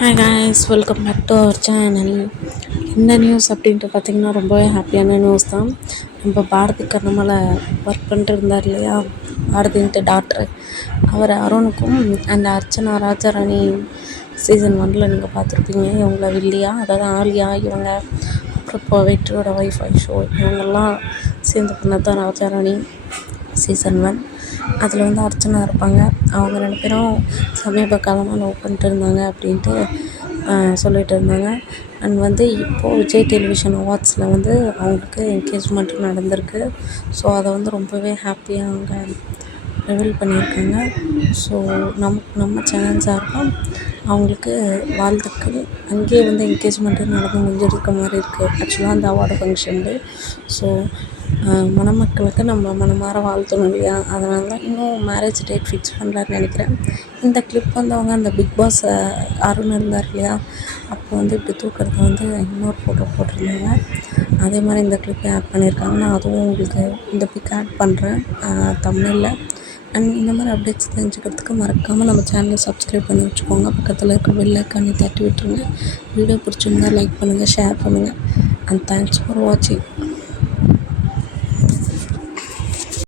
Hi guys, welcome back to our channel. என்ன news அப்படின்ட்டு பார்த்திங்கன்னா ரொம்பவே ஹாப்பியான நியூஸ் தான். நம்ம பாரதி கண்ணமலை ஒர்க் பண்ணிட்டு இருந்தார் இல்லையா, பாரதின்ட்டு டாக்டர், அவர் அருணுக்கும் அண்ட் அர்ச்சனா ராஜாராணி சீசன் 1 நீங்கள் பார்த்துருப்பீங்க. இவங்கள வில்லியா, அதாவது ஆலியா இவங்க, அப்புறம் இப்போ வெற்றியோட ஒய்ஃப் ஐஷோ, இவங்கெல்லாம் சேர்ந்து பண்ணது தான் ராஜாராணி சீசன் 1. அதில் வந்து அர்ச்சனா இருப்பாங்க. அவங்க 2 பேரும் சமீப காலமாக லவ் பண்ணிட்டு இருந்தாங்க அப்படின்ட்டு சொல்லிகிட்டு இருந்தாங்க. அண்ட் வந்து இப்போது விஜய் டெலிவிஷன் அவார்ட்ஸில் வந்து அவங்களுக்கு என்கேஜ்மெண்ட்டும் நடந்திருக்கு. ஸோ அதை வந்து ரொம்பவே ஹாப்பியாக அவங்க ரிவீல் பண்ணியிருக்காங்க. ஸோ நம்ம சேனல் சார்பாக அவங்களுக்கு வாழ்த்துக்கள். அங்கேயே வந்து என்கேஜ்மெண்ட்டு நடந்து முடிஞ்சிருக்க மாதிரி இருக்குது ஆக்சுவலாக அந்த அவார்டு ஃபங்க்ஷன்லேயே. ஸோ மணமக்களுக்கு நம்ம மனமார வாழ்த்தணும் இல்லையா, அதனால தான் இன்னும் மேரேஜ் டேட் ஃபிக்ஸ் பண்ணலான்னு நினைக்கிறேன். இந்த கிளிப் வந்து அவங்க அந்த பிக் பாஸ் அருண் இருந்தார் இல்லையா, அப்போ வந்து இப்படி தூக்கிறத வந்து இன்னொரு ஃபோட்டோ போட்டிருந்தாங்க. அதே மாதிரி இந்த கிளிப்பை ஆட் பண்ணியிருக்காங்க. நான் அதுவும் உங்களுக்கு இந்த பிக் ஆட் பண்ணுறேன் தமிழில். அண்ட் இந்த மாதிரி அப்டேட்ஸ் தெரிஞ்சுக்கிறதுக்கு மறக்காமல் நம்ம சேனலை சப்ஸ்கிரைப் பண்ணி வச்சுக்கோங்க. பக்கத்தில் இருக்க பெல் ஐக்கானை தட்டி விட்டுருங்க. வீடியோ பிடிச்சிருந்தால் லைக் பண்ணுங்கள், ஷேர் பண்ணுங்கள். அண்ட் தேங்க்ஸ் ஃபார் வாட்சிங்.